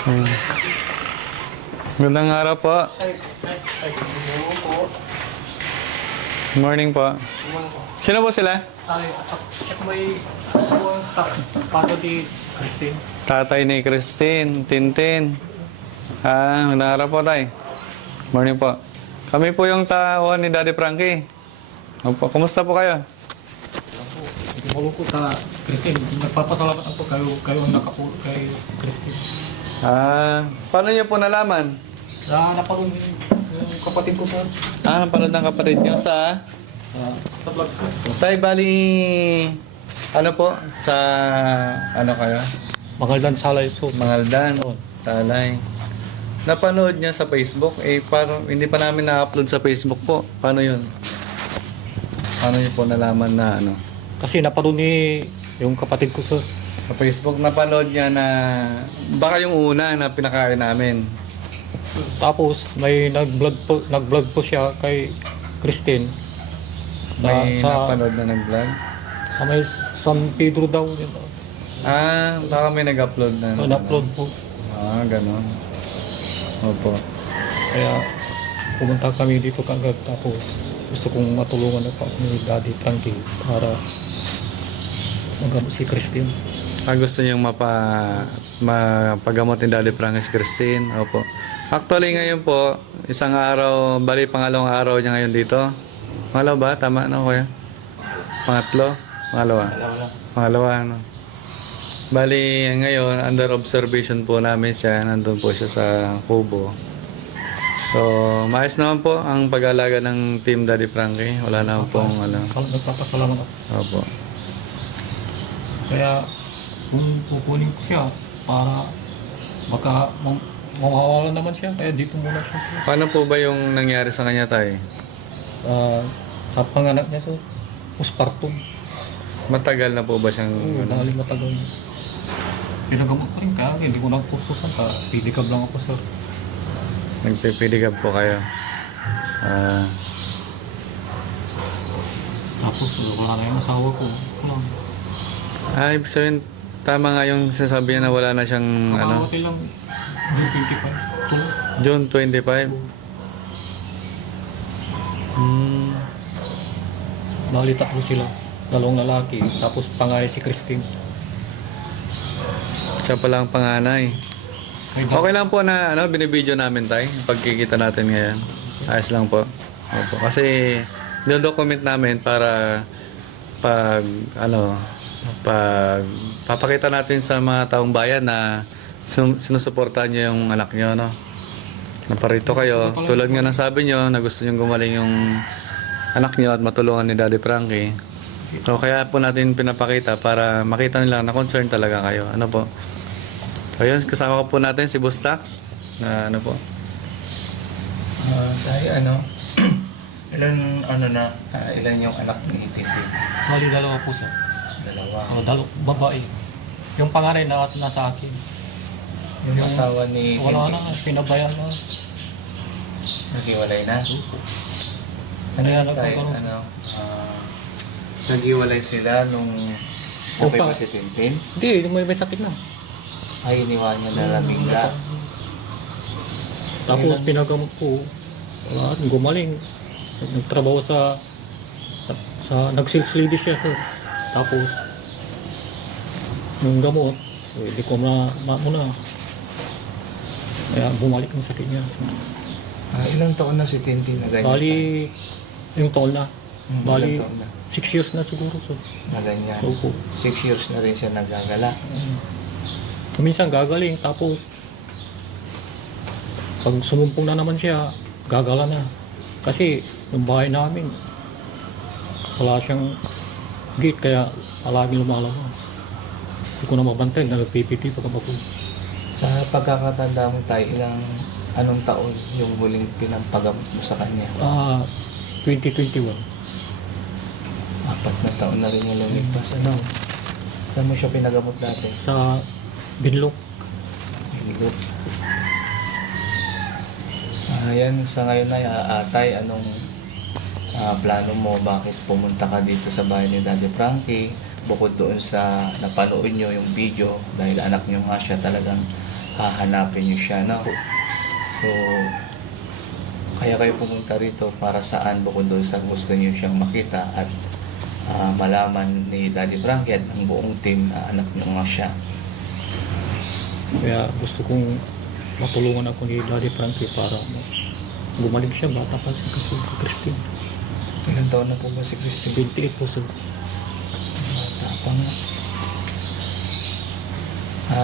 Hmm. Magandang araw po. Morning po. Sino po sila? May pato di Christine. Tatay ni Christine, Tintin. Magandang araw po, tay. Morning po. Kami po yung tao ni Daddy Frankie. Opo, kumusta po kayo? Malungkot ka, Christine. Nagpapasalamat ako kayo ang nakapulo kay Christine. Paano niyo po nalaman? Napanood yung kapatid ko po. Napanood ng kapatid niyo sa Vlog ko. Tay, bali, ano po, sa, ano kayo? Magaldan Salay po. Mangaldan, Salay. Napanood niya sa Facebook, parang hindi pa namin na-upload sa Facebook po. Paano yun? Paano niyo po nalaman na, ano? Kasi napanood ni yung kapatid ko sa Sa Facebook, napanood niya na, baka yung una na pinakain namin. tapos may nag-vlog po siya kay Christine. May Sa napanood na nag-vlog. may San Pedro daw. Baka may nag-upload na. Na-upload po. Ganon. Opo. Kaya pumunta kami dito kagad tapos gusto kong matulungan ako ni Daddy Frankie para magamot si Christine. Gusto niyong mapagamot ni Daddy Frankie si Christine. Opo. Actually ngayon po, isang araw, bali pangalawang araw niya ngayon dito. Pangalawa ba? Tama na kuya? Pangatlo? Pangalawa? Pangalawa, no? Bali, ngayon, under observation po namin siya. Nandun po siya sa kubo. So, maayos naman po ang pag-alaga ng Team Daddy Frankie. Wala naman pong ano. Nagpapasalamat ako. Opo. Kaya kung kukunin ko siya para baka mawawalan naman siya. Kaya dito muna siya. Paano po ba yung nangyari sa kanya tayo? Sa panganak niya sa postpartum. Matagal na po ba siyang... Dahil matagal na. Pinagamot ko rin kaya hindi ko nagkursusan ka. Pidikab lang ako sir. Nagpipiligab po kayo. Tapos wala na yung asawa ko. Ibig sabihin, tama nga yung sinasabi niya na wala na siyang ano, Nakawati lang June 25. June 25. Bali tatlo sila. Dalawang lalaki. Tapos panganay si Christine. Siya pala ang panganay. Okay lang po na binibideo namin tayo. Pagkikita natin ngayon. Ayos lang po. Opo. Kasi document namin para pag papakita natin sa mga taong bayan na sinusuportahan niyo yung anak niyo, no? Naparito kayo. Tulad nga ng sabi niyo na gusto niyo gumaling yung anak niyo at matulungan ni Daddy Frankie. So kaya po natin pinapakita para makita nila na concern talaga kayo. Ano po? So yun, kasama ko po natin si Boss Tax. Na ano po? Ilan yung anak ni Tintin? Bali dalawa po siya. Dalawa. Babae. Yung panganay na nasa akin. Yung asawa ni Wala Tintin, na, pinabayaan na. naghiwalay na? Ano yan, Tay, nagkakaroon? Naghiwalay sila nung okay ba si Tintin? Hindi, may sakit na. Ay, iniwan niya na lang bigla. Tapos pinagamot ko. Wala, gumaling. Nagtrabaho sa nag-sales lady siya sir. Tapos nung gamot, hindi ko muna. Kaya bumalik ang sakit niya. Ilang taon na si Tintin na ganyan? Bali, yung taon na. Bali, Ilang taon na? 6 years na siguro sir. Na ganyan. Opo. 6 years na rin siya nagagala. Minsan gagaling, tapos pag sumumpong na naman siya, gagala na. Kasi yung bahay namin, wala siyang gate, kaya palaging lumalabas. Hindi ko na mabantay, nag-PPT pag ako. Sa pagkakatanda mo tayo, anong taon yung huling pinampagamot mo sa kanya? 2021. 4 na taon na rin yung lumipas. Saan mo siya pinagamot dati? Sa Binlok. Hilot. Yan, sa ngayon na Atay, anong plano mo? Bakit pumunta ka dito sa bahay ni Daddy Frankie? Bukod doon sa napanood nyo yung video, dahil anak nyo nga siya talagang hahanapin niyo siya, no? So, kaya kayo pumunta rito para saan bukod doon sa gusto niyo siyang makita at malaman ni Daddy Frankie at ng buong team na anak niyo nga siya. Kaya gusto kong matulungan ako ni Daddy Frankie para gumaling siya. Bata pa si Christine. Ilang taon na po ba si Christine? 28 po sir. Bata pa nga.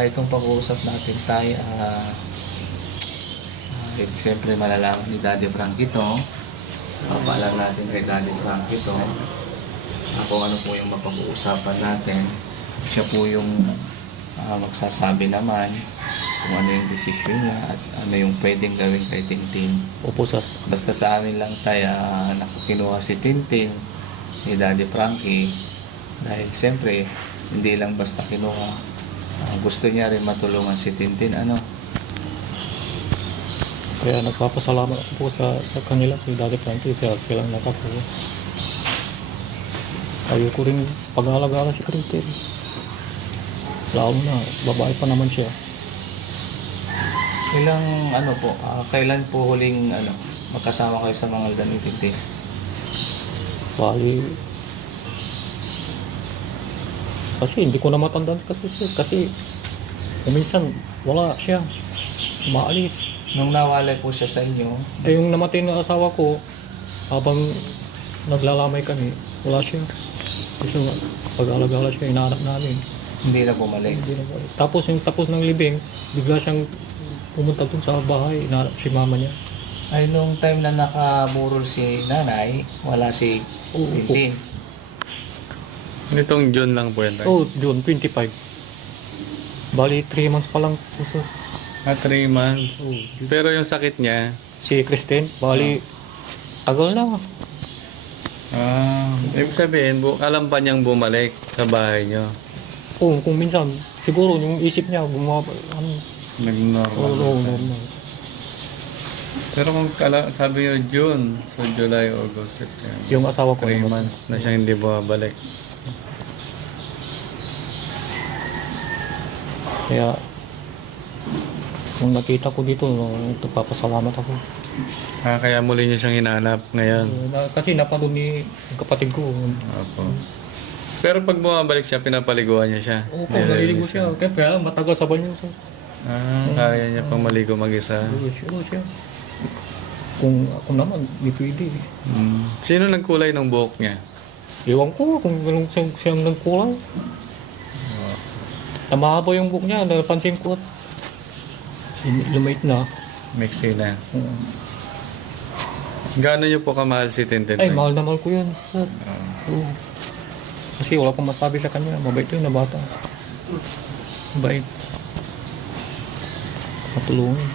Itong pag-uusap natin tayo, siyempre malalaman ni Daddy Frankie ito. Papaalam natin kay Daddy Frankie ito. Kung ano po yung mapag-uusapan natin. Siya po yung magsasabi naman kung ano yung desisyon niya at ano yung pwedeng gawin kay Tintin. Opo sir. Basta sa amin lang tayo nakukinuha si Tintin ni Daddy Frankie dahil siyempre hindi lang basta kinuha. Gusto niya rin matulungan si Tintin. Kaya nagpapasalamat ako po sa kanila, si Daddy Frankie, kaya silang nakatulong. Ayoko rin pag-alagala si Christine. Lalo na, babae pa naman siya. Kailan po huling magkasama kayo sa mga aldan ni Tintin? Bali, kasi hindi ko na matandaan kasi minsan wala siya, umaalis. Nung nawalay po siya sa inyo, Yung namatay na asawa ko, habang naglalamay kami, wala siya. Kasi pag-alagala siya, inaanap namin. hindi na bumalik. Hindi na balik. Tapos yung tapos ng libing, bigla siyang pumunta dun sa bahay, inaanap si mama niya. Ay, nung time na nakaburol si nanay, wala si Oo, Tintin. Nitong June lang po yan. Oh, June 25. Bali, 3 months pa lang po sir. 3 months. Oo. Pero yung sakit niya, Si Christine, bali, tagal na. ibig sabihin, alam pa niyang bumalik sa bahay niyo. Kung minsan, siguro yung isip niya, Nag-normal. normal. Pero kung sabi niyo June, so July, August, September. Yung asawa ko 3 naman. months na siyang hindi bumabalik. Kaya, kung nakita ko dito, nagpapasalamat ako. Kaya muli niyo siyang hinahanap ngayon. Kasi napanood ni yung kapatid ko. Opo. Pero pag bumabalik siya, pinapaliguan niya siya. Oo, naliligo siya. Kaya matagal sa banyo. So, Kaya niya pang maligo mag-isa. siguro siya. Kung ako naman, hindi pwede. Sino nagkulay ng buhok niya? Ewan ko kung anong siyang nagkulang. Mahaba yung buhok niya, napansin ko. Lumait na. Mixi na. Gaano niyo po kamahal si Tintin? Ay, mahal na mahal ko yun. Oo. Kasi wala akong masabi sa kanya. Mabait yun na bata. Mabait. Matulungan.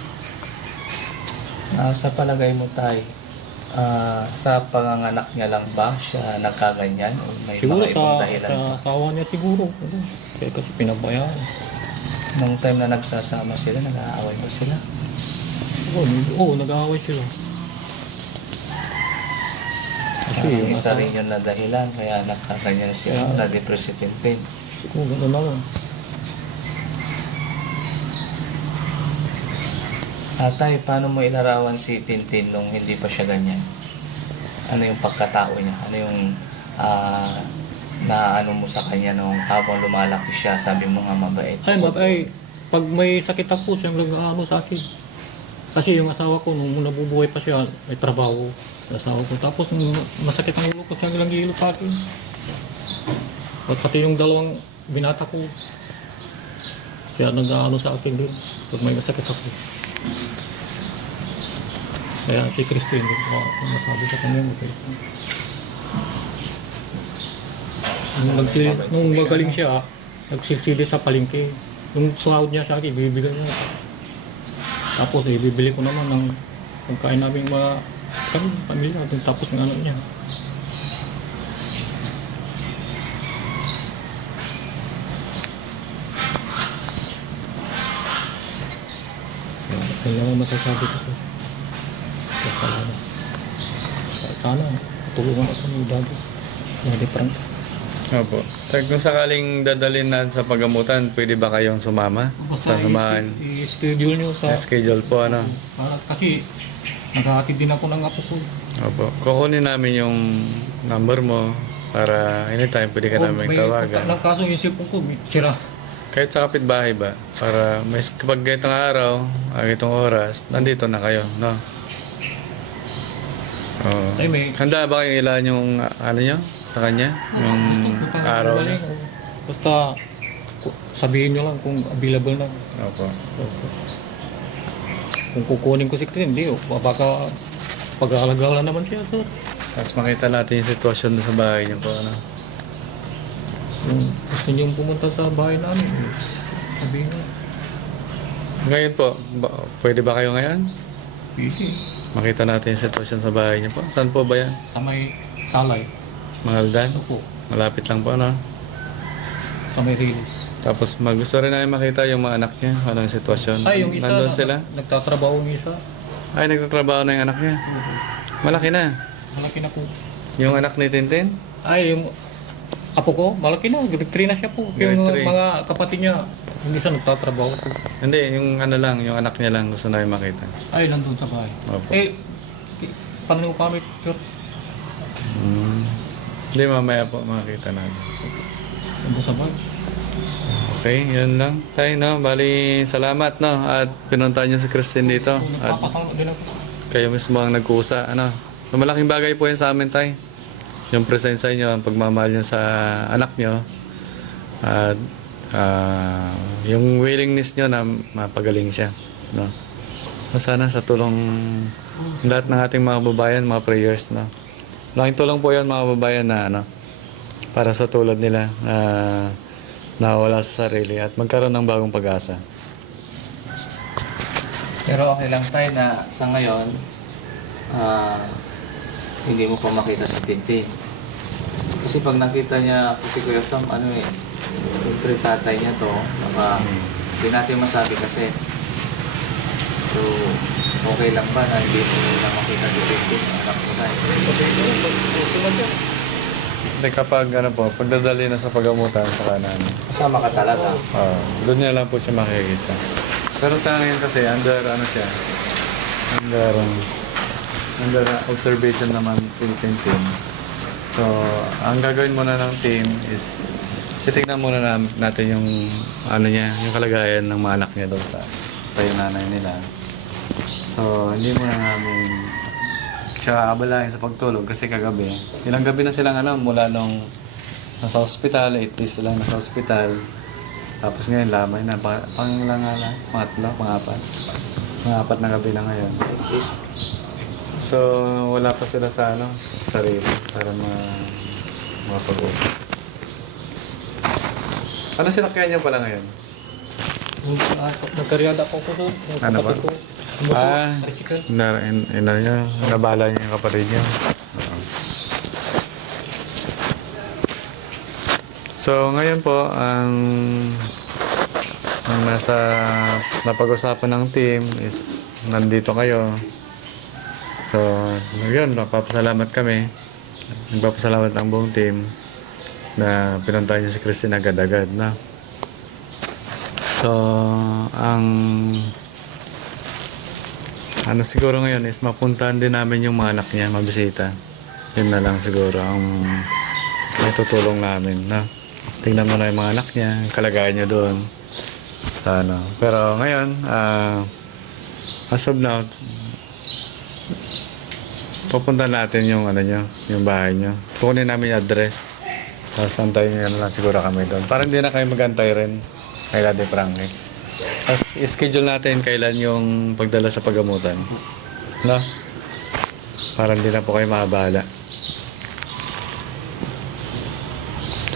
Sa palagay mo tayo, sa panganganak niya lang ba siya nagkaganyan? O may Siguro mga ibang sa dahilan pa? asawa niya siguro. Kaya kasi pinabayaan. Nung time na nagsasama sila, nag-aaway ba sila? Oo, nag-aaway sila. Kasi Yung yung isa asawa, rin yun na dahilan, kaya nagkaganyan sila, Kaya- na-depress si Tintin. siguro gano'n naman. Tay, paano mo ilarawan si Tintin nung hindi pa siya ganyan? Ano yung pagkatao niya? Ano yung na ano mo sa kanya nung habang lumalaki siya, sabi mo nga mabait? Pag may sakit ako, siyang nag-aano sa akin. Kasi yung asawa ko, nung nabubuhay pa siya, may trabaho. Yung asawa ko. Tapos nung masakit ang ulo ko, siyang lang hilo sa akin. At pati yung dalawang binata ko, siya nag-aano sa akin din. Pag may masakit ako. Kaya si Christine, kung masabi sa kanya, okay. Nung magaling siya, nagsilsili sa palengke. Yung sahod niya sa akin, bibigyan niya. Tapos bibili ko naman ng pagkain namin mga kami, pamilya. Tapos ng ano niya. Kaya lang masasabi ko sa salamat. Sana tulungan ako ni Daddy Frank. Opo. Tay, kung sakaling dadalhin na sa pagamutan, pwede ba kayong sumama? Basta Sa samahan? i-schedule nyo sa... Schedule po, ano? Kasi naghahatid din ako ng apo ko. Opo. Kukunin namin yung number mo para anytime pwede ka namin tawagan. Ng kaso yung cellphone ko, sira. Kahit sa kapitbahay ba? Para may kapag ganitong araw, ganitong oras, nandito na kayo, no? Oo. Ay, may... Handa ba kayong ilan yung ano nyo sa kanya? Yung araw niya? Basta sabihin nyo lang kung available na. Opo. Kung kukunin ko si Clint, hindi. Baka pag-aalagala naman siya, sir. Tapos makita natin yung sitwasyon doon sa bahay niyo po, ano? Kung gusto nyo pumunta sa bahay namin, sabihin nyo. Ngayon po, pwede ba kayo ngayon? Easy. Makita natin yung sitwasyon sa bahay niyo po. Saan po ba yan? Sa may salay. Mangaldan? Ano po? Malapit lang po, no? Sa may release. Tapos gusto rin namin makita yung mga anak niya. Anong sitwasyon? Ay, yung isa, Nandun sila? nagtatrabaho yung isa. Ay, nagtatrabaho na yung anak niya. Malaki na. Malaki na po. Yung anak ni Tintin? Ay, yung apo ko, malaki na. Grade 3 na siya po. Yung Grade 3. mga kapatid niya, hindi siya nagtatrabaho po. Hindi, yung ano lang, yung anak niya lang gusto namin makita. Ay, nandun sa bahay. Opo. Paano kami, sir? Hindi, mamaya po makita natin. Nandun sa bahay. Okay, yun lang. Tay, no? Bali, salamat, no? At pinunta niyo si Christine dito. At Nagpapasama din ako. kayo mismo ang nagkusa, ano? So, malaking bagay po yan sa amin, Tay. Yung presensya niyo, ang pagmamahal niyo sa anak niyo. At yung willingness niyo na mapagaling siya, no? So, sana sa tulong lahat ng ating mga babayan, mga prayers, no? Malaking tulong po yan, mga babayan, na ano, para sa tulad nila na nawala sa sarili at magkaroon ng bagong pag-asa. Pero okay lang tayo na sa ngayon, hindi mo pa makita si Tintin. Kasi pag nakita niya si Kuya Sam, siyempre tatay niya to, hindi natin masabi kasi. So, okay lang ba na hindi mo na makita si Tintin, anak mo tayo? Hindi kapag ano po, pagdadali na sa pagamutan sa kanan, Kasama ka talaga. doon niya lang po siya makikita. Pero sa ngayon kasi, under observation naman si Tintin. So, ang gagawin muna ng team is titignan muna natin yung yung kalagayan ng mga anak niya doon sa tayo nanay nila. So, hindi muna namin siya abalahin sa pagtulog kasi kagabi. Ilang gabi na silang mula nung nasa hospital, 8 days silang nasa hospital. Tapos ngayon lamay na, pangapat na gabi na ngayon. So, wala pa sila sa sarili para mapag-usap. Ano sinakyan niyo pala ngayon? Nagkaryada po ko, sir. Yung Ano ba? kapatid ko. Tricycle. Nabala niya yung kapatid niya. Oo. So, ngayon po, ang nasa napag-usapan ng team is nandito kayo. So, yun, napapasalamat kami. Nagpapasalamat ang buong team na pinuntahan niyo si Christine agad-agad, na. So, ang siguro ngayon is mapuntahan din namin yung mga anak niya, mabisita. Yun na lang siguro ang may tutulong namin, na. Tingnan mo na yung mga anak niya, yung kalagayan niya doon. Pero ngayon, as of now, pupunta natin yung yung bahay niyo. Kukunin namin yung address. Tapos antayin niyo lang siguro kami doon. Para hindi na kayo magantay rin kay Daddy Frankie. Tapos i-schedule natin kailan yung pagdala sa pagamutan. No? Para hindi na po kayo maabala.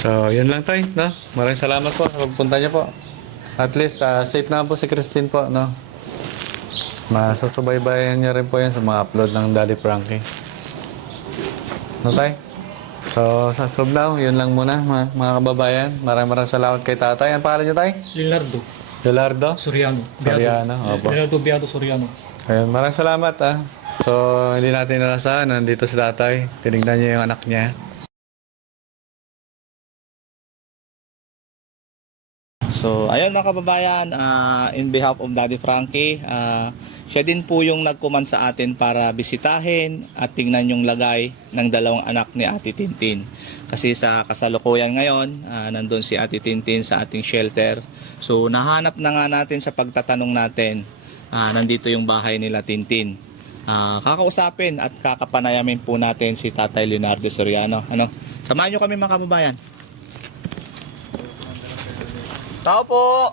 So, yun lang tayo, no? Maraming salamat po sa pagpunta niyo po. At least, safe na po si Christine po, no? Masasubaybayan niya rin po yan sa mga upload ng Daddy Frankie. No, tay? So, sa now, yun lang muna, mga kababayan. Maraming salamat kay tatay. Ang pangalan niyo, tay? Leonardo Leonardo? Soriano. Soriano, opo. Leonardo Beato Soriano. Ayun, maraming salamat, So, hindi natin nalasahan. Nandito si tatay. Tinignan niya yung anak niya. So, ayun mga kababayan, in behalf of Daddy Frankie, siya din po yung nag-command sa atin para bisitahin at tingnan yung lagay ng dalawang anak ni Ate Tintin. Kasi sa kasalukuyan ngayon, nandun si Ate Tintin sa ating shelter. So, nahanap na nga natin sa pagtatanong natin, nandito yung bahay nila Tintin. Kakausapin at kakapanayamin po natin si Tatay Leonardo Soriano. Ano? Samahan nyo kami mga kababayan. Tao po!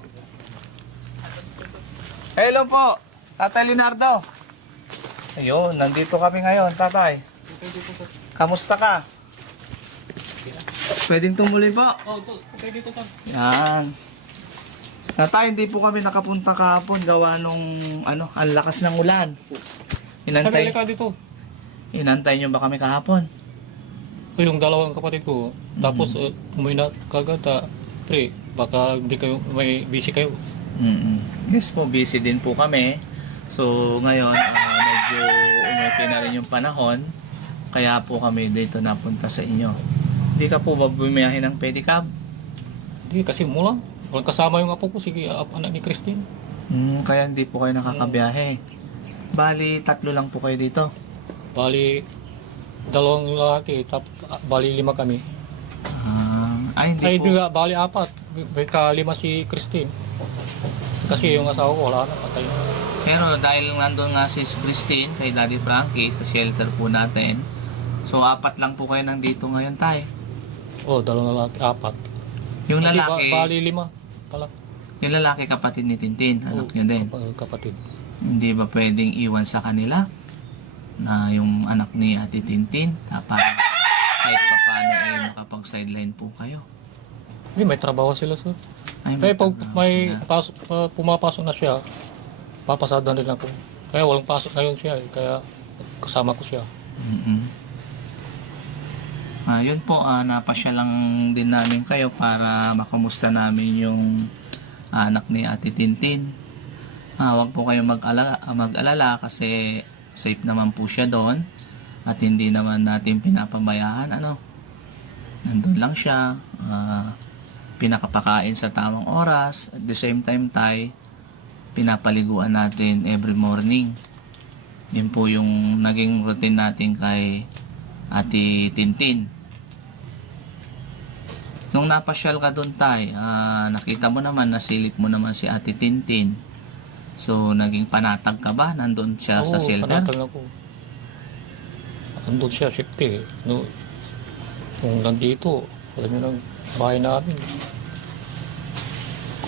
Hello po! Tatay Leonardo! Ayun, nandito kami ngayon, tatay. Kamusta ka? Pwedeng tumuloy po? Oh, okay dito sir. Yan. Tatay, hindi po kami nakapunta kahapon gawa nung ang lakas ng ulan. Sabi Inantay, ka dito. inantay nyo ba kami kahapon? Yung dalawang kapatid ko. Tapos umuwi na kagad. Pre, baka hindi kayo, may busy kayo. Yes po, busy din po kami. So ngayon, medyo umiti na rin yung panahon. Kaya po kami dito napunta sa inyo. Hindi ka po ba bumiyahe ng pedicab? Hindi, kasi umulan. Walang kasama yung apo ko. Sige, anak ni Christine. Kaya hindi po kayo nakakabiyahe. Bali, 3 lang po kayo dito. Bali, dalawang lalaki. Bali 5 kami. Ay, hindi Ay, po. di ba, bali 4. May ka-5 si Christine. Kasi yung asawa ko, wala na, patay na. Pero dahil nandun nga si Christine kay Daddy Frankie sa shelter po natin. So 4 lang po kayo nandito ngayon, tay. Oh, dalawang lalaki, 4. Yung Hindi, lalaki, bali 5 pala. yung lalaki kapatid ni Tintin, anak Oh, niyo din. Kapatid. Hindi ba pwedeng iwan sa kanila na yung anak ni Ate Tintin para kahit pa paano makapag-sideline po kayo? Hindi, may trabaho sila sir. Ay, Kaya pag trabaho may sila. pumapasok na siya, papasadan rin ako. Kaya walang pasok ngayon siya eh. Kaya kasama ko siya. Yun po, napasya lang din namin kayo para makamusta namin yung anak ni Ate Tintin. Huwag po kayong mag-alala kasi safe naman po siya doon at hindi naman natin pinapabayaan. Nandun lang siya, pinakapakain sa tamang oras, at the same time pinapaliguan natin every morning. Yun po yung naging routine natin kay Ate Tintin. Nung napasyal ka doon nakita mo naman, nasilip mo naman si Ate Tintin. So, naging panatag ka ba? Nandun siya sa Oo, shelter? panatag na po. Andun siya, safety. No, kung nandito, alam niyo ng bahay namin.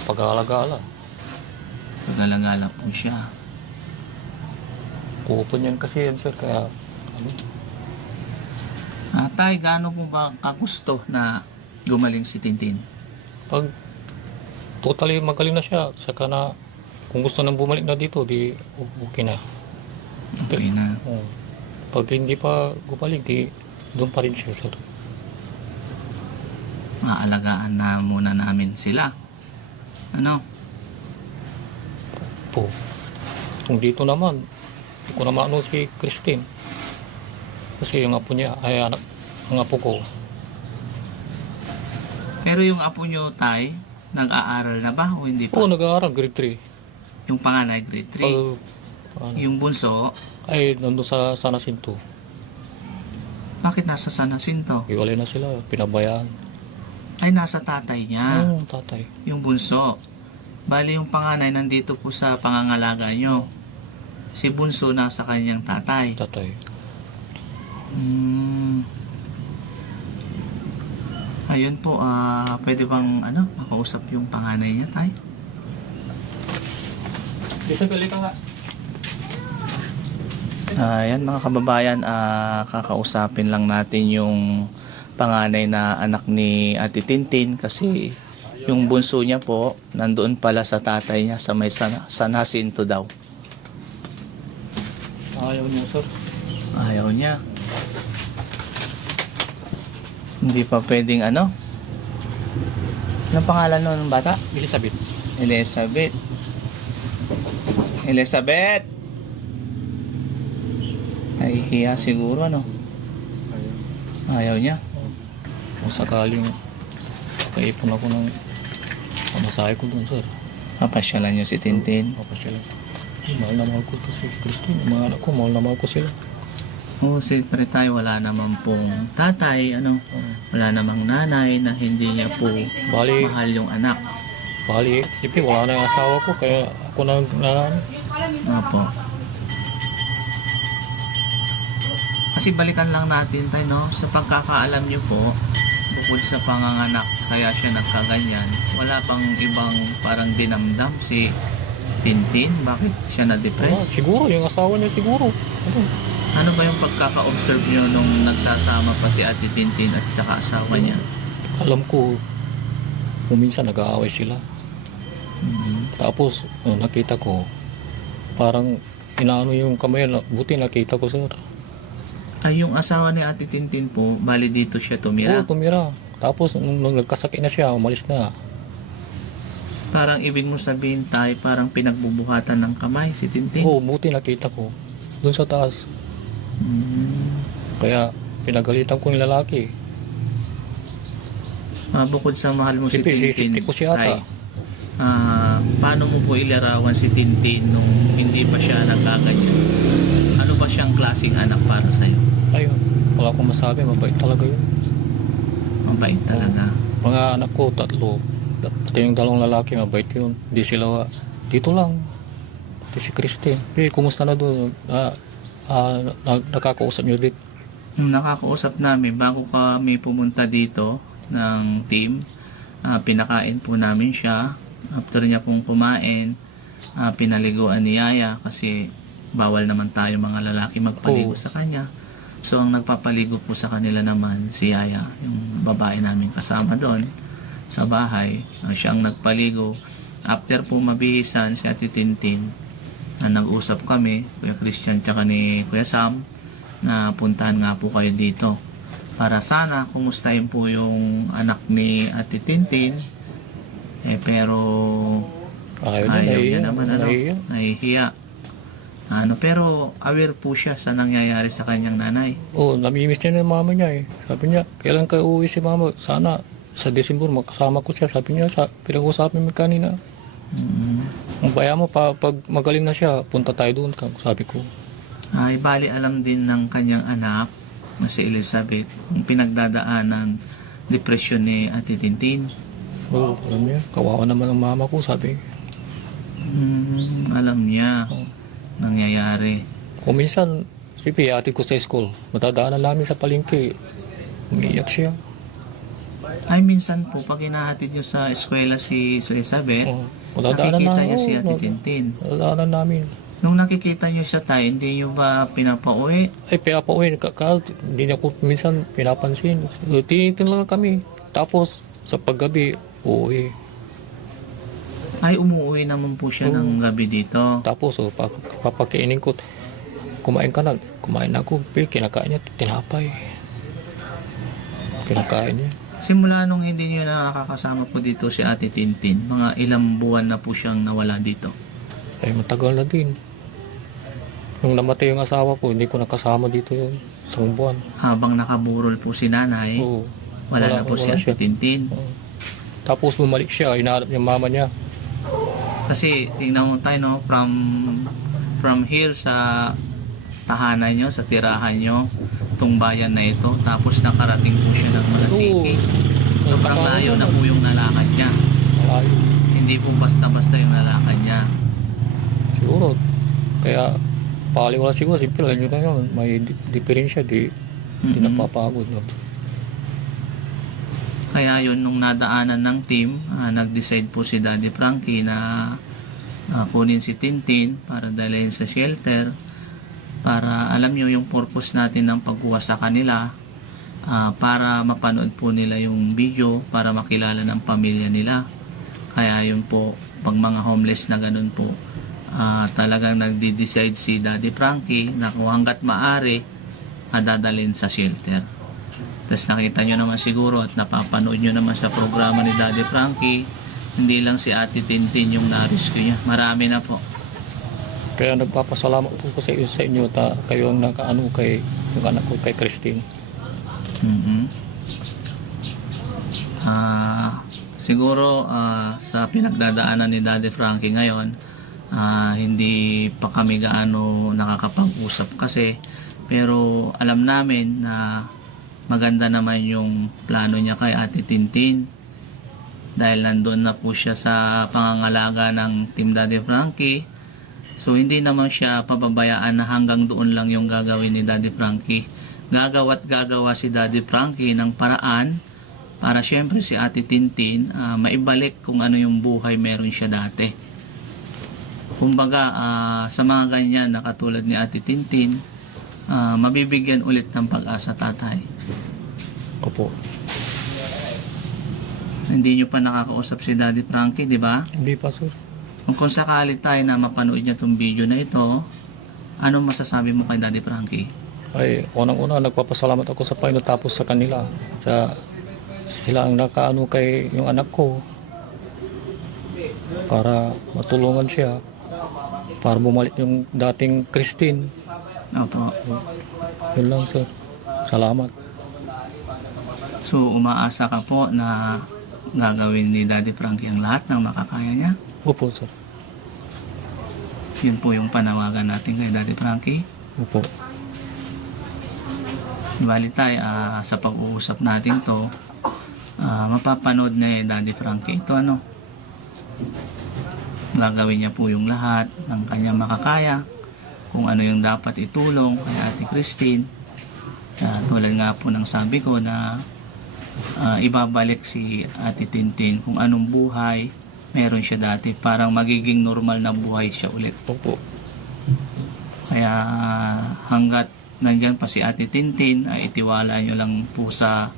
Kapag-alagala. Pag-alagala po siya. Kupon yan kasi yan sir, kaya Tay, gaano mo ba kagusto na gumaling si Tintin? pag totally magaling na siya, saka na kung gusto nang bumalik na dito, di okay na. Okay na. Oo. Pag hindi pa gumaling, di doon pa rin siya sir. Maalagaan na muna namin sila. Po. Kung dito naman, hindi ko na maano si Christine. Kasi yung apo niya, ay anak, ang apo ko. Pero yung apo nyo, Tay, nag-aaral na ba o hindi pa? Oo, nag-aaral, grade 3. Yung panganay, grade 3. Yung bunso, Ay, nandun sa San Jacinto. bakit nasa San Jacinto? Iwalay na sila, pinabayaan. Ay, nasa tatay niya. Tatay. Yung bunso. Bali, yung panganay nandito po sa pangangalaga nyo. Si bunso nasa kanyang tatay. Tatay. Ayun po, pwede bang makausap yung panganay niya, Tay? Isabel, ka nga. Ayan mga kababayan, kakausapin lang natin yung panganay na anak ni Ate Tintin kasi yung bunso niya po nandoon pala sa tatay niya sa may San Jacinto daw. Ayaw niya sir. Ayaw niya. Hindi pa pwedeng Anong pangalan nun ng bata? Elizabeth. Elizabeth. Elizabeth! Nahihiya siguro Ayaw. Ayaw niya. Kung sakaling kaipon ako ng Pamasahe ko dun, sir. Papasyalan nyo si Tintin. Apa sila? Mahal na mahal ko to si Christine. Yung mga anak ko, mahal na mahal ko sila. Oo, siyempre tayo, wala naman pong tatay, wala namang nanay na hindi niya po Bali, mahal yung anak. ipi, wala na yung asawa ko, kaya ako Opo. Kasi balikan lang natin tayo, no? Sa pagkakaalam nyo po, bukod sa panganganak, kaya siya nagkaganyan, wala pang ibang parang dinamdam si Tintin? Bakit siya na-depress? siguro, yung asawa niya siguro. Ano ba yung pagkaka-observe nyo nung nagsasama pa si Ate Tintin at saka asawa niya? Alam ko, kung minsan nag-aaway sila. Tapos, nung nakita ko, parang inaano yung kamay, buti nakita ko, sir. Ay, yung asawa ni Ate Tintin po, bali dito siya tumira. Oo, tumira. Tapos, nung nagkasakit na siya, umalis na. Parang ibig mo sabihin tayo, parang pinagbubuhatan ng kamay si Tintin. Oo, buti nakita ko. Doon sa taas. Kaya, pinagalitan ko yung lalaki. Bukod sa mahal mo si Siyempre, Tintin, sisipti ko siya ata. paano mo po ilarawan si Tintin nung hindi pa siya nagkaganyan? Ano ba siyang klaseng anak para sa'yo? Ayun, wala akong masabi, mabait talaga yun. Mabait talaga. Mga anak ko, 3. Pati yung 2 lalaki, mabait yun. Hindi sila, dito lang. Pati si Christine. Kumusta na doon? Nakakausap niyo dito? Nakakausap namin bago kami pumunta dito ng team. Pinakain po namin siya. After niya pong kumain, pinaliguan ni Yaya kasi bawal naman tayo mga lalaki magpaligo sa kanya. So ang nagpapaligo po sa kanila naman si Yaya, yung babae namin kasama doon sa bahay. Siya ang nagpaligo. After po mabihisan si Ate Tintin, nag-usap kami, Kuya Christian tsaka ni Kuya Sam, na puntahan nga po kayo dito para sana kumustahin po yung anak ni Ate Tintin. Pero ayaw niya naman, nahihiya. Pero aware po siya sa nangyayari sa kanyang nanay. Oo, namimiss niya na yung mama niya eh. Sabi niya, kailan kayo uuwi si mama? Sana sa December magkasama ko siya. Sabi niya, pinag-usapin mo kanina. Ang baya mo, pag magaling na siya, punta tayo doon, sabi ko. Ay, bali alam din ng kanyang anak na si Elizabeth ang pinagdadaanan depression ni Ate Tintin. Oo, alam niya. Kawawa naman ang mama ko, sabi. Alam niya Oo. nangyayari. Kung minsan, sipi, ate ko sa school, matadaanan namin sa palengke, umiiyak siya. Ay, minsan po, pag hinahatid niyo sa eskwela si Elizabeth, Oo, matadaanan nakikita namin. niyo si Ate Oo, Tintin. matadaanan namin. Nung nakikita niyo siya tayo, hindi niyo ba pinapauwi? Ay, pinapauwi, hindi niya ko minsan pinapansin. Tinitin lang kami. Tapos, sa paggabi, uuwi. Ay, umuwi naman po siya ng gabi dito. Tapos, papakainin ko, kumain ka na. Kumain na ako, kinakain niya, tinapay. Kinakain niya. Simula nung hindi niyo nakakasama po dito si Ate Tintin, mga ilang buwan na po siyang nawala dito. Ay, matagal na din. Nung namatay yung asawa ko, hindi ko nakasama dito yung isang buwan. Habang nakaburol po si nanay, Oo. wala na po si wala Ate siya. Tintin. Oo. Tapos bumalik siya, hinahanap yung mama niya. Kasi tingnan mo tayo, no, from here sa tahanan nyo, sa tirahan nyo, itong bayan na ito, tapos nakarating po siya ng mga city. Sobrang layo na po yung nalakad niya. Malayo. Hindi po basta-basta yung nalakad niya. Siguro. Kaya, paliwala siguro, simple lang yun na yun. May diferensya, di napapagod. No? Kaya yun, nung nadaanan ng team, nag-decide po si Daddy Frankie na kunin si Tintin para dalhin sa shelter, para alam nyo yung purpose natin ng pagkuha sa kanila, para mapanood po nila yung video, para makilala ng pamilya nila. Kaya yun po, pag mga homeless na ganun po, talagang nagde-decide si Daddy Frankie na kung hanggat maaari, dadalhin sa shelter. Tapos nakita nyo naman siguro at napapanood nyo naman sa programa ni Daddy Frankie, hindi lang si Ate Tintin yung na-rescue niya. Marami na po. Kaya nagpapasalamat po ko sa inyo, kayo ang nakaano kay yung anak ko, kay Christine. Siguro sa pinagdadaanan ni Daddy Frankie ngayon, hindi pa kami gaano nakakapag-usap kasi, pero alam namin na maganda naman yung plano niya kay Ate Tintin dahil nandun na po siya sa pangangalaga ng Team Daddy Frankie. So hindi naman siya pababayaan na hanggang doon lang yung gagawin ni Daddy Frankie. Gagawa't gagawa si Daddy Frankie ng paraan para syempre si Ate Tintin maibalik kung ano yung buhay meron siya dati. Kumbaga sa mga ganyan na katulad ni Ate Tintin, mabibigyan ulit ng pag-asa tatay. Opo. Hindi nyo pa nakakausap si Daddy Frankie, di ba? Hindi pa, sir. Kung sakali tayo na mapanood niya itong video na ito, anong masasabi mo kay Daddy Frankie? Ay, unang-una, nagpapasalamat ako sa Panginoon tapos sa kanila. Sila ang nakaano kay yung anak ko para matulungan siya para bumalik yung dating Christine. Opo. Yun lang, sir. Salamat. So, umaasa ka po na gagawin ni Daddy Frankie ang lahat ng makakaya niya? Opo, sir. Yun po yung panawagan natin kay Daddy Frankie. Opo. Bali tayo, sa pag-uusap natin to, mapapanood ni Daddy Frankie ito, ano? Gagawin niya po yung lahat ng kanyang makakaya, kung ano yung dapat itulong kay Ate Christine. Tulad nga po ng sabi ko na ibabalik si Ate Tintin kung anong buhay meron siya dati, parang magiging normal na buhay siya ulit. Opo. Kaya hanggat nandyan pa si Ate Tintin, ay itiwala nyo lang po sa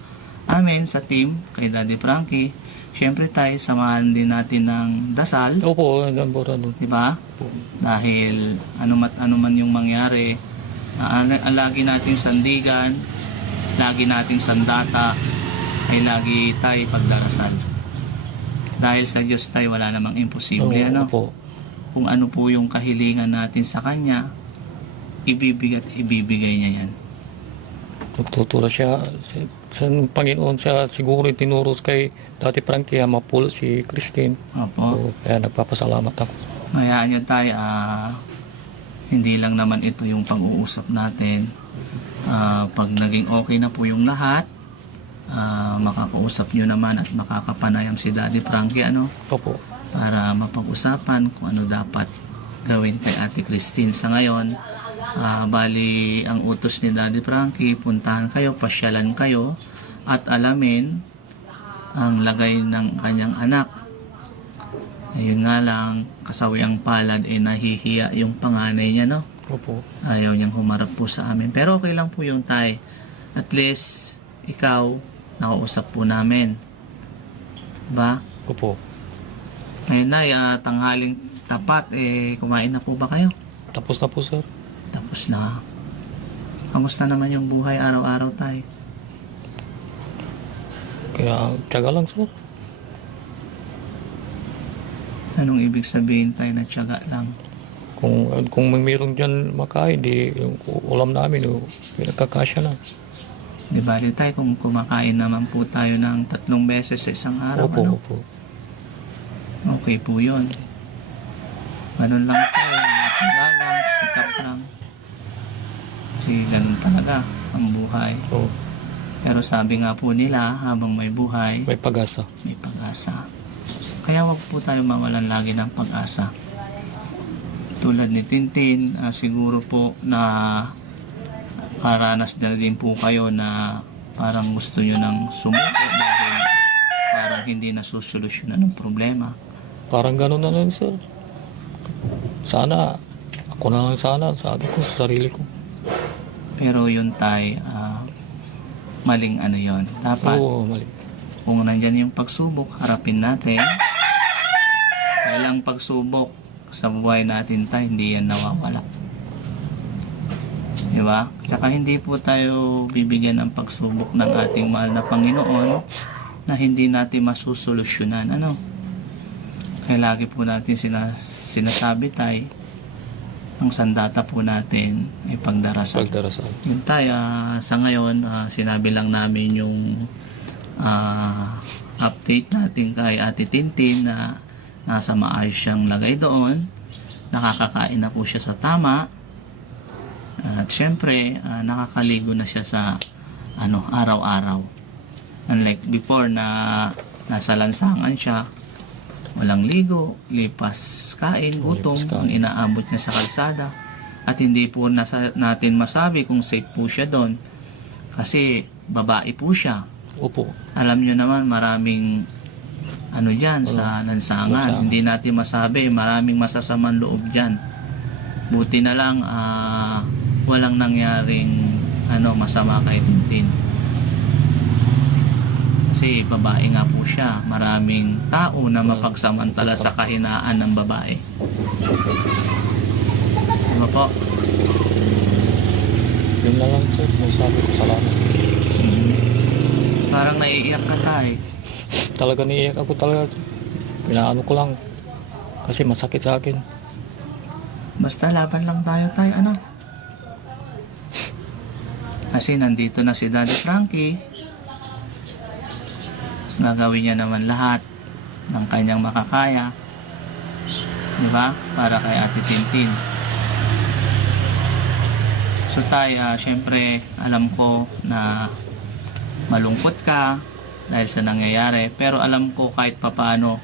amin, sa team, kay Daddy Frankie. Siyempre tayo, samahan din natin ng dasal, Opo, hanggang bora doon. di ba? Opo. Dahil ano man yung mangyari, ang lagi nating sandigan, lagi nating sandata, ay lagi tayo pagdarasal. Dahil sa Diyos tayo wala namang imposible. Ano? Opo. Kung ano po yung kahilingan natin sa Kanya, ibibigay niya yan. Tuturo siya sa Panginoon siya siguro tinuro kay Dati Frankie mapulot si Christine. Opo. So, kaya nagpapasalamat ako. Hayaan niyo tayo, hindi lang naman ito yung pag-uusap natin. Pag naging okay na po yung lahat, makakausap nyo naman at makakapanayam si Daddy Frankie, ano? Opo. Para mapag-usapan kung ano dapat gawin kay Ate Christine. Sa ngayon, bali ang utos ni Daddy Frankie, puntahan kayo, pasyalan kayo at alamin ang lagay ng kanyang anak. Ayun nga lang, kasawiang palad nahihiya yung panganay niya, no? Opo. Ayaw niyang humarap po sa amin. Pero okay lang po yung tay. At least, ikaw, nakausap po namin. Ba? Opo. Ngayon na, tanghaling tapat, kumain na po ba kayo? Tapos na po, sir. Tapos na. Kamusta naman yung buhay araw-araw tay? Kaya tiyaga lang, sir. Anong ibig sabihin tayo na tiyaga lang? Kung may meron dyan makain, di yung ulam namin, pinagkakasya na. Di ba tayo kung kumakain naman po tayo ng 3 beses sa isang araw, Opo, ano? opo. Okay po yun. Ganun lang tayo, tiyaga lang, sikap lang. Kasi ganun talaga ang buhay. So, Pero sabi nga po nila, habang may buhay, may pag-asa. may pag-asa. Kaya wag po tayo mawalan lagi ng pag-asa. Tulad ni Tintin, siguro po na karanas na din po kayo na parang gusto nyo ng sumuko dahil parang hindi nasusolusyonan ng problema. Parang gano'n na lang, sir. Sana, ako na lang sana, sabi ko sa sarili ko. Pero yun tay, maling ano yon. Dapat Oo, mali. kung nandyan yung pagsubok, harapin natin. Kailang pagsubok sa buhay natin tayo, hindi yan nawawala. Diba? Tsaka hindi po tayo bibigyan ng pagsubok ng ating mahal na Panginoon na hindi natin masusolusyonan. Ano? Kaya lagi po natin sinasabi tayo, ang sandata po natin ay pagdarasal. Pagdarasal. Yun tayo, sa ngayon, sinabi lang namin yung update natin kay Ate Tintin na nasa maayos siyang lagay doon. Nakakakain na po siya sa tama. At syempre, nakakaligo na siya sa araw-araw. Unlike before na nasa lansangan siya, walang ligo, lipas kain, gutom, Lipas kain. ang inaabot niya sa kalsada. At hindi po natin masabi kung safe po siya doon. Kasi babae po siya. Opo. Alam nyo naman, maraming dyan sa lansangan. Lansangan. Hindi natin masabi, maraming masasamang loob dyan. Buti na lang, walang nangyaring masama kay Tintin. Kasi babae nga po siya. Maraming tao na mapagsamantala sa kahinaan ng babae. Diba po? Yun na lang sir, masabi ko salamat. Parang naiiyak ka tayo. Talaga niiyak ako talaga. Pinaano ko lang. Kasi masakit sa akin. Basta laban lang tayo. Kasi nandito na si Daddy Frankie. Gagawin niya naman lahat ng kanyang makakaya. Diba? Para kay Ate Tintin. So tayo, syempre, alam ko na malungkot ka dahil sa nangyayari. Pero alam ko kahit papaano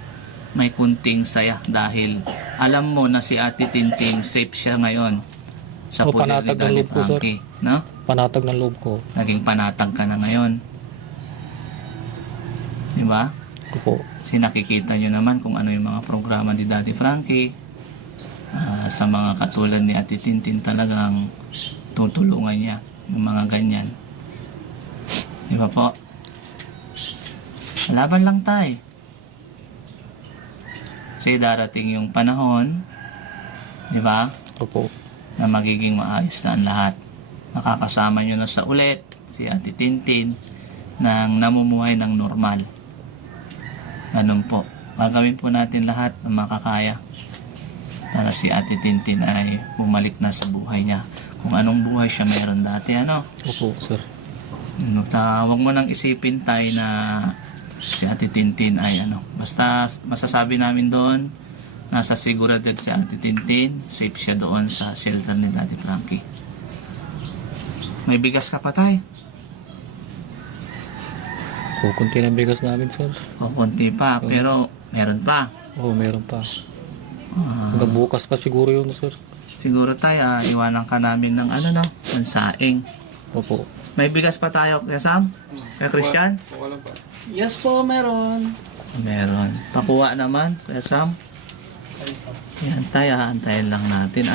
may kunting saya dahil alam mo na si Ate Tintin safe siya ngayon sa O, poder ni panatag ng Daddy loob ko, sir. Frankie. No? Panatag ng loob ko. Naging panatag ka na ngayon. Diba? Opo. Kasi nakikita nyo naman kung ano yung mga programa ni Daddy Frankie. Sa mga katulad ni Ate Tintin talagang tutulungan niya yung mga ganyan. Diba po? Laban lang tayo. Kasi darating yung panahon, diba? Opo. Na magiging maayos na ang lahat. Makakasama nyo na sa ulit si Ate Tintin nang namumuhay ng normal. Ganun po. Gagawin po natin lahat ng makakaya para si Ate Tintin ay bumalik na sa buhay niya. Kung anong buhay siya meron dati, Opo, sir. Huwag mo nang isipin tayo na si Ate Tintin ay basta masasabi namin doon, nasa seguridad si Ate Tintin, safe siya doon sa shelter ni Daddy Frankie. May bigas ka pa tayo? Kukunti ng bigas namin, sir. Kukunti pa, pero meron pa. Oo, meron pa. Ah, Hanggang bukas pa siguro yun, sir. siguro tayo, iwanan ka namin ng ng saing. Opo. May bigas pa tayo, Kuya Sam? Kuya Christian? Yes po, meron. Meron. Pakuha naman, Kuya Sam. Yan tayo, antayin lang natin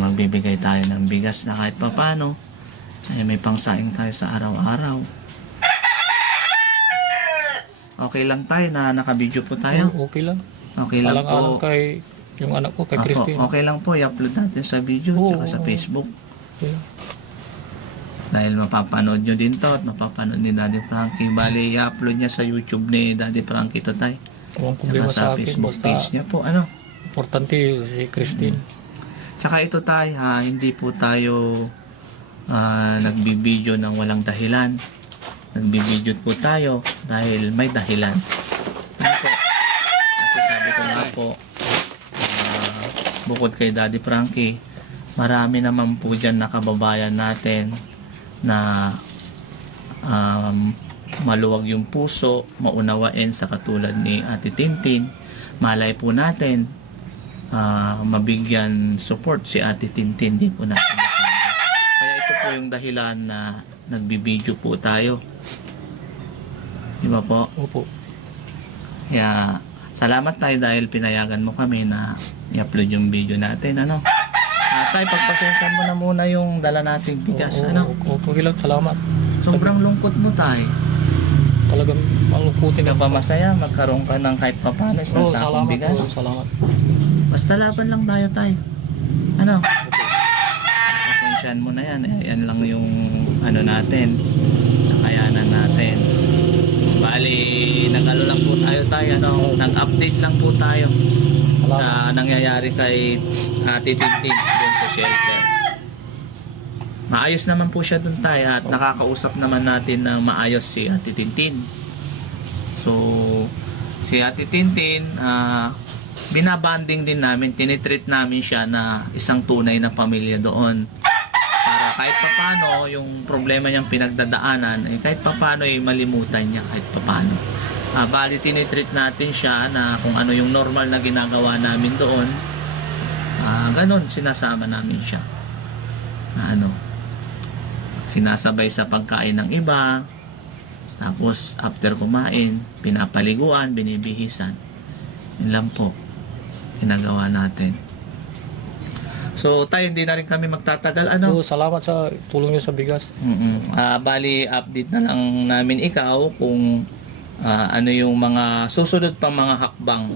magbibigay tayo ng bigas na kahit papano ay may pangsaing tayo sa araw-araw. Okay lang tayo na nakabidyo po tayo. Oo, okay lang. Okay lang Alang-alang po. kay yung anak ko, kay Apo, Christine. okay lang po, i-upload natin sa video Oo, tsaka sa oo. Facebook. Okay lang. Dahil mapapanood nyo din to at mapapanood ni Daddy Frankie. Bali, i-upload niya sa YouTube ni Daddy Frankie to tayo. Walang Saka problema sa sa akin. Facebook Basta page niya po. importante si Christine. Tsaka ito tayo, hindi po tayo nagbibideo ng walang dahilan. Nagbibideo po tayo dahil may dahilan. Po? Kasi sabi ko nga po, bukod kay Daddy Frankie, marami naman po dyan na kababayan natin na maluwag yung puso, maunawain sa katulad ni Ate Tintin. Malay po natin mabigyan support si Ate Tintin, di po natin masabi. Kaya ito po yung dahilan na nagbibideo po tayo. Di ba po? Opo. Kaya salamat tayo dahil pinayagan mo kami na i-upload yung video natin. Tay, pagpasensyan mo na muna yung dala nating bigas. Okay lang, salamat. Sobrang lungkot mo tayo. Talagang malungkutin Hindi ka ba masaya? Magkaroon ka ng kahit papano isang Oo, sakong salamat. bigas? Oo, salamat. Basta laban lang tayo, tay. Pasensyan mo na yan. Yan lang yung natin. Nakayanan natin. Bali, nag-ano lang po tayo. Nag-update lang po tayo Salamat. na nangyayari kay Ate Tintin doon sa shelter. Maayos naman po siya doon tayo at nakakausap naman natin na maayos si Ate Tintin. So, si Ate Tintin, binabanding din namin, tinitreat namin siya na isang tunay na pamilya doon. Para kahit papano, yung problema niyang pinagdadaanan, kahit papano malimutan niya kahit papano. Bali, tinitreat natin siya na kung ano yung normal na ginagawa namin doon, ganon, sinasama namin siya. Sinasabay sa pagkain ng iba, tapos after kumain, pinapaliguan, binibihisan. Yun lang po, ginagawa natin. So, tayo hindi na rin kami magtatagal. So, salamat sa tulong niyo sa bigas. Bali, update na lang namin ikaw kung ano yung mga susunod pang mga hakbang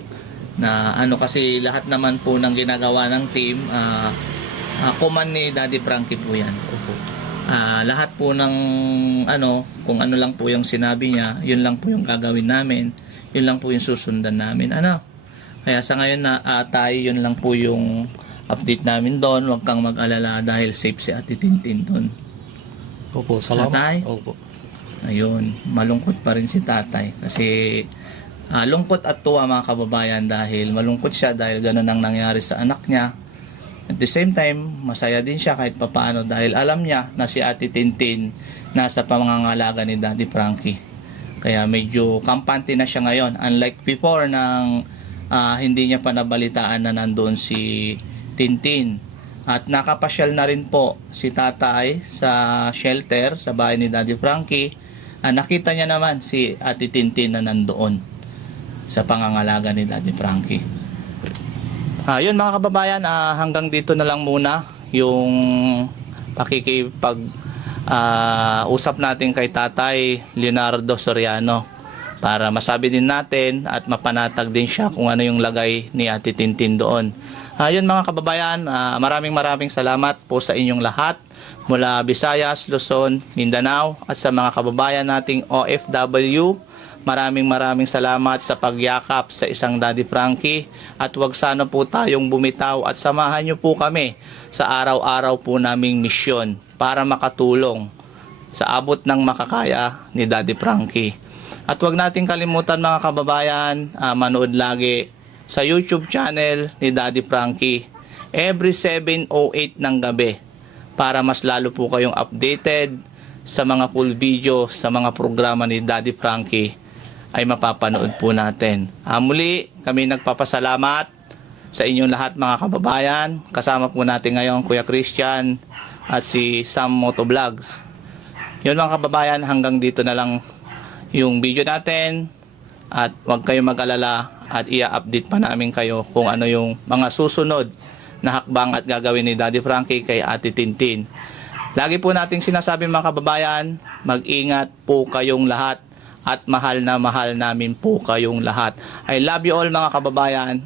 na kasi lahat naman po ng ginagawa ng team, command ni Daddy Frankie po yan. Opo. Lahat po ng kung ano lang po yung sinabi niya, yun lang po yung gagawin namin, yun lang po yung susundan namin. Kaya sa ngayon na tayo, yun lang po yung update namin doon. Huwag kang mag-alala dahil safe si Ate Tintin doon. Opo, salamat. Tatay? Opo. Ayun, malungkot pa rin si tatay kasi lungkot at tuwa mga kababayan dahil malungkot siya dahil ganun ang nangyari sa anak niya. At the same time, masaya din siya kahit papaano dahil alam niya na si Ate Tintin nasa pamangangalaga ni Daddy Frankie. Kaya medyo kampante na siya ngayon. Unlike before nang hindi niya pa nabalitaan na nandoon si Tintin. At nakapasyal na rin po si tatay sa shelter sa bahay ni Daddy Frankie. Nakita niya naman si Ate Tintin na nandoon sa pangangalaga ni Daddy Frankie. Yun mga kababayan, hanggang dito na lang muna yung pakikipag usap natin kay Tatay Leonardo Soriano para masabi din natin at mapanatag din siya kung ano yung lagay ni Ate Tintin doon. Yun mga kababayan, maraming salamat po sa inyong lahat mula Visayas, Luzon, Mindanao at sa mga kababayan nating OFW. Maraming salamat sa pagyakap sa isang Daddy Frankie at wag sana po tayong bumitaw at samahan niyo po kami sa araw-araw po naming misyon para makatulong sa abot ng makakaya ni Daddy Frankie. At wag nating kalimutan mga kababayan, manood lagi sa YouTube channel ni Daddy Frankie every 7:08 ng gabi para mas lalo po kayong updated sa mga full video sa mga programa ni Daddy Frankie ay mapapanood po natin. Muli, kami nagpapasalamat sa inyong lahat mga kababayan. Kasama po natin ngayon Kuya Christian at si Sam Motovlogs. Yun mga kababayan, hanggang dito na lang yung video natin at huwag kayong mag-alala at i-update pa namin kayo kung ano yung mga susunod na hakbang at gagawin ni Daddy Frankie kay Ate Tintin. Lagi po nating sinasabi mga kababayan, mag-ingat po kayong lahat at mahal na mahal namin po kayong lahat. I love you all mga kababayan.